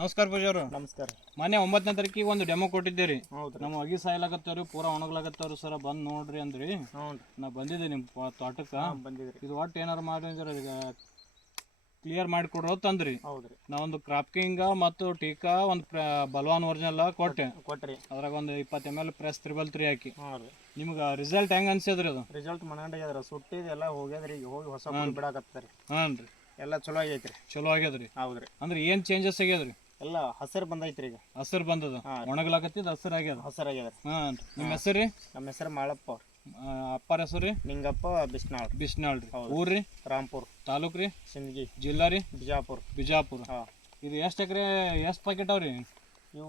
ನಮಸ್ಕಾರ ಪೂಜಾರು. ನಮಸ್ಕಾರ. ಮನೆ ಒಂಬತ್ತನೇ ತಾರೀಕಿಗೆ ಒಂದು ಡೆಮೋ ಕೊಟ್ಟಿದ್ದೀರಿ. ನಮ್ಮ ಅಗಿ ಸಾಯ್ಲಾಗತ್ತವ್ರಿ ಪೂರ ಒಣಗ್ಲಾಗತ್ತವ್ರಿ ಸರ ಬಂದ್ ನೋಡ್ರಿ ಅಂದ್ರಿ. ನಾ ಬಂದಿದ್ದೆ ನಿಮ್ಮ ತೋಟಕ್ಕ. ಬಂದಿದ್ರಿ ಇದು ಒಟ್ಟು ಏನಾರು ಮಾಡಿ ಜರ ಈಗ ಕ್ಲಿಯರ್ ಮಾಡಿಕೊಡ್ರಿ ತಂದ್ರಿ. ಹೌದ್ರಿ ನಾ ಒಂದು ಕ್ರಾಪ್ಕಿಂಗ್ ಮತ್ತು ಟೀಕಾ ಒಂದು ಬಲವಾನ್ ಒರಿಜಿನಲ್ ಕೊಟ್ಟೆ. ಕೊಟ್ರಿ. ಅದ್ರಾಗ ಒಂದು ಇಪ್ಪತ್ತು M L press triple three ಹಾಕಿ. ನಿಮ್ಗೆ ರಿಸಲ್ಟ್ ಹೆಂಗೆ ಅನ್ಸಿದ್ರಿ ಅದು? ರಿಸಲ್ಟ್ ಮನಗಂಡ್ರಿ ಸುಟ್ಟಿದ್ ಎಲ್ಲ ಹೋಗ್ಯದ್ರಿ. ಈಗ ಹೋಗಿ ಹೊಸ ಕುರಿ ಹಾನ್ರಿ ಎಲ್ಲ ಚಲೋ ಆಗೈತ್ರಿ. ಚಲೋ ಆಗ್ಯದ್ರಿ. ಹೌದ್ರಿ ಅಂದ್ರೆ ಏನ್ ಚೇಂಜಸ್ ಆಗ್ಯದ್ರಿ? ಎಲ್ಲ ಹಸಿರು ಬಂದೈತ್ರಿ ಈಗ. ಹಸಿರು ಬಂದದ? ಹಾಂ. ಒಣಗ್ಲಾಕತ್ತಿದ್ದು ಹಸಿರು ಆಗ್ಯದ? ಹಸಿರು ಆಗ್ಯದ ಹಾಂ ನಿಮ್ಮ ಹೆಸರು ರೀ? ನಮ್ಮ ಹೆಸರು ಮಾಳಪ್ಪ ಅವ್ರ. ಅಪ್ಪರ ಹೆಸರು ರೀ? ನಿಂಗಪ್ಪ ಬಿಸ್ನಾಳ್ ಬಿಸ್ನಾಳ್ ರೀ. ಊರ್ರಿ ಊರ್ ರೀ? ರಾಂಪುರ್. ತಾಲೂಕ್ ರೀ? ಸಿಂದಗಿ. ಜಿಲ್ಲಾ ರೀ? ಬಿಜಾಪುರ್. ಬಿಜಾಪುರ. ಹಾಂ. ಇದು ಎಷ್ಟು ಎಕರೆ ಎಷ್ಟು ಪ್ಯಾಕೆಟ್ ಅವ್ರಿ? ಇವು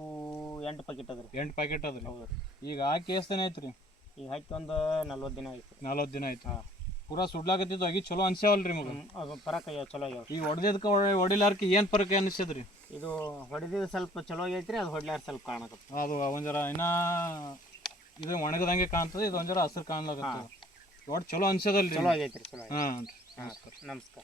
ಎಂಟು ಪ್ಯಾಕೆಟ್ ಅದ್ರಿ ಎಂಟು ಪ್ಯಾಕೆಟ್ ಅದ್ರಿ ಹೌದು ಈಗ ಹಾಕಿ ಎಷ್ಟು ದಿನ ಐತ್ರಿ ಈಗ ಹಾಕಿ ಒಂದು ನಲ್ವತ್ತು ದಿನ ಐತ್ರಿ ನಲ್ವತ್ತು ದಿನ ಆಯ್ತು. ಹಾಂ. ಪೂರಾ ಸುಡ್ಲಾಕತ್ತಿದ್ದು ಆಗಿ ಚಲೋ ಅನ್ಸ್ಯಾವಲ್ರಿ ಮಗ. ಅದು ಪರಕ ಚಲೋ ಆಗ್ಯಾವ. ಈ ಹೊಡೆದಕ್ಕೆ ಹೊಡಿಲಾರ್ಕ ಏನು ಪರಕ ಅನಿಸಿದ್ರಿ ಇದು ಹೊಡೆದಿದ್ದು ಸ್ವಲ್ಪ ಚಲೋ ಆಗೈತ್ರಿ ಅದು ಹೊಡ್ಲಾರ ಸ್ವಲ್ಪ ಕಾಣಕತ್ತ ಅದು ಒಂಜರ ಇನ್ನ ಇದು ಒಣಗದಂಗೆ ಕಾಣ್ತದೆ ಇದು ಒಂಜರ ಜರ ಹಸಿರು ಕಾಣ್ಲಾಕತ್ತದ ಒಟ್ಟು ಚಲೋ ಅನ್ಸದಲ್ರಿ ಚಲೋ ಆಗೈತ್ರಿ ಚಲೋ ಹಾಂ ನಮಸ್ಕಾರ.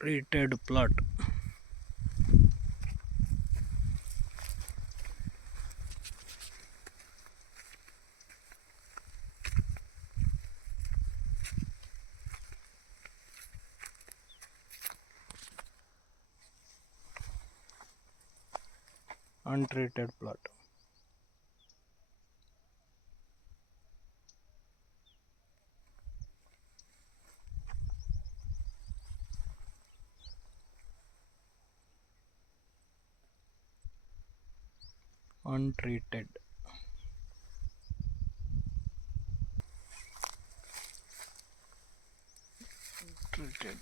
treated plot. Untreated plot. Untreated. Treated